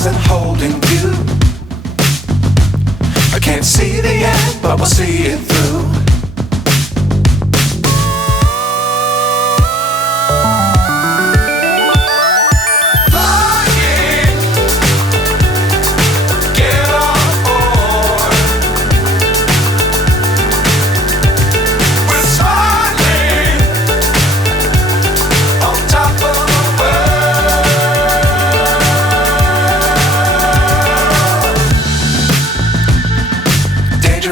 stars and holding you. I can't see the end, but we'll see it through.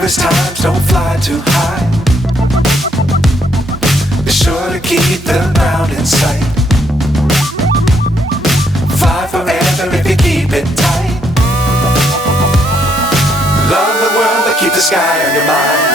Times don't fly too high. Be sure to keep the ground in sight. Fly forever if you keep it tight. Love the world but keep the sky on your mind.